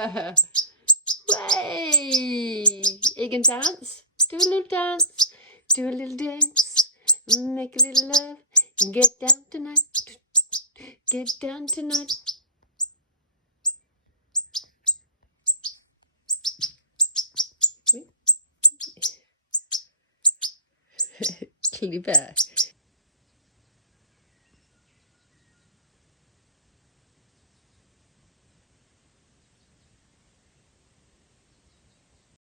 Way! Are you going to dance? Do a little dance. Do a little dance. Make a little love. Get down tonight. Get down tonight. Clever.